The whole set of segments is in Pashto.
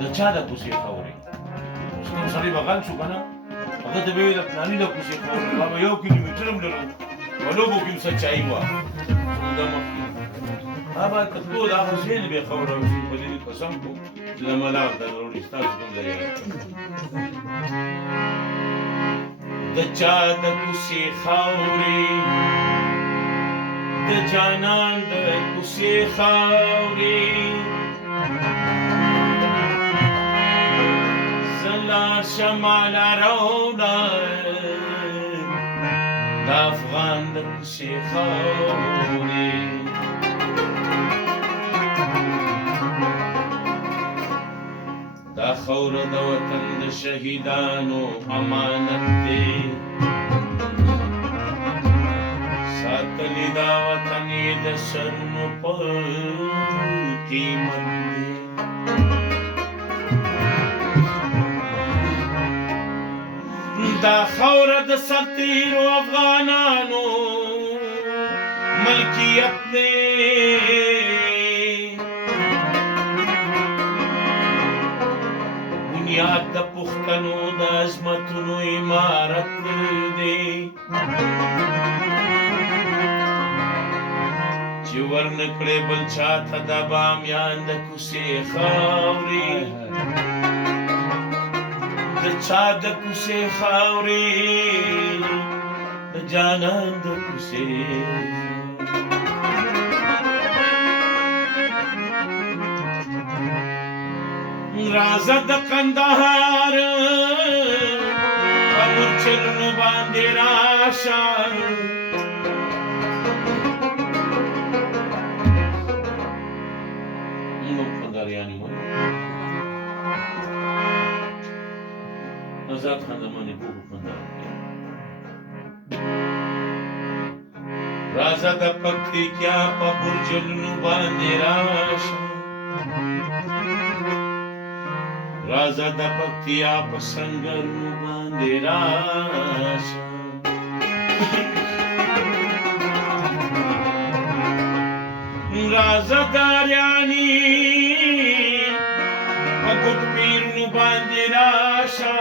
د چا د کوڅې خاورې کوم سړی بغل شو که نه هغه ته به یې د پلاني د کوڅې خاورې هغه 1 کیلومتر هم لرو په لوبو کې هم سچایي وه همدا مخکې هغه که تو دا حسین به خبره وشي په دې قسم کوم چې د ملا ورته وروړي ستاسو کوم ځای د چا د کوڅې خاورې د جانان د کوڅې خاورې زه شمال رونا د افغان د کوڅې خاورې دا خاوره د وطن د شهیدانو امانت دی ساتلی دا وطن یې د سرونو په قیمت دی دا خاوره د سرتیرو افغانانو ملکیت دی بنیاد د پښتنو د عظمتونو عمارت دی چې ورنکړې بل چاته د بامیان د کوڅې خاورې د چا د کوڅې خاورې د جانان د کوڅې راځه د کندهار په مورچلونو باندې راشه موږ کندهاریان یو آزاد خان زمانې پوهو کندهار راځه د پکتیکا په برجلونو باندې راشه راځه د پکتیا په سنګرونو باندې راشه راځه د اریاني په ګوټ پیرونو باندې راشه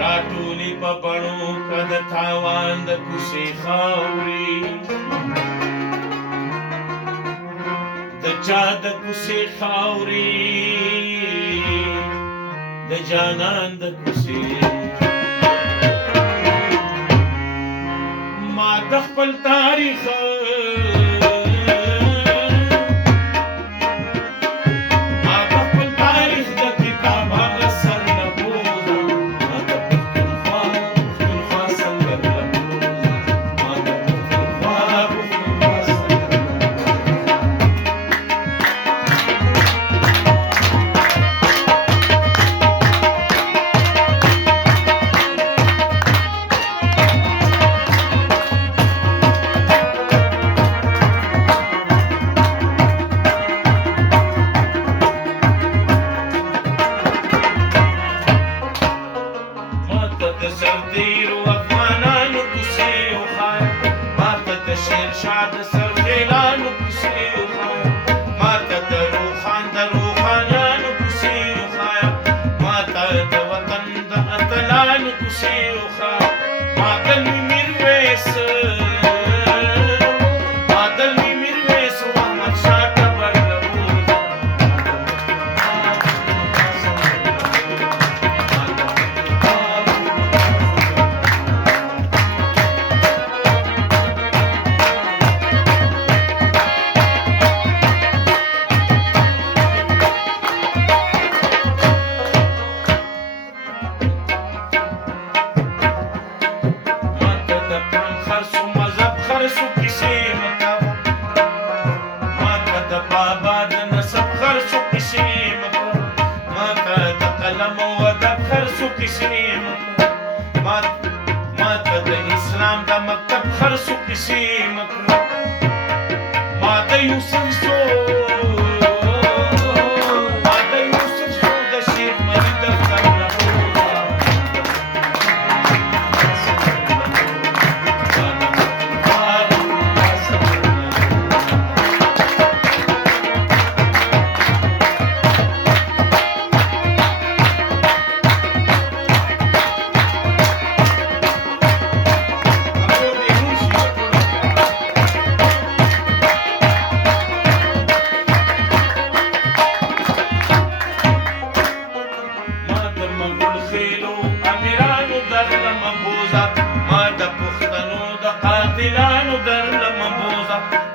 راټولې په بڼو که د تاوان د کوڅې خاورې د چا د کوڅې خاورې د جانان د کوڅې ما د خپل تاریخ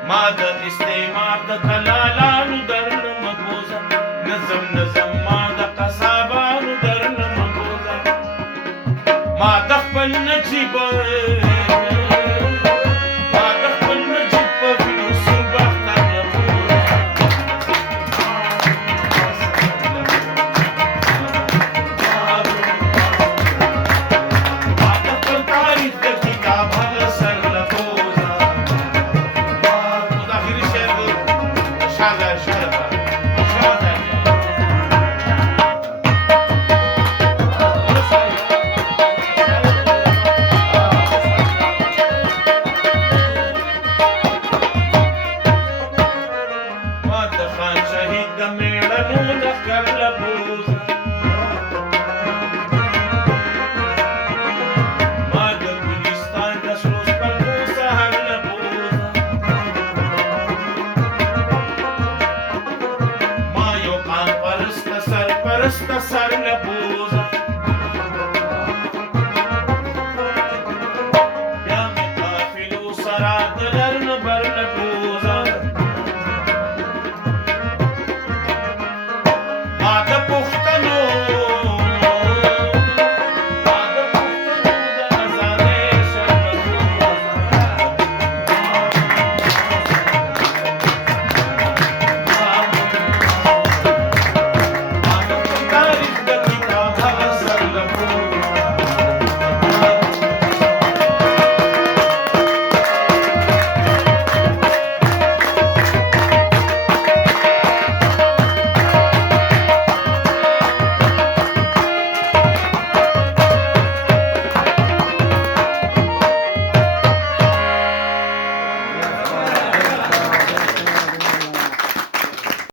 Mother is the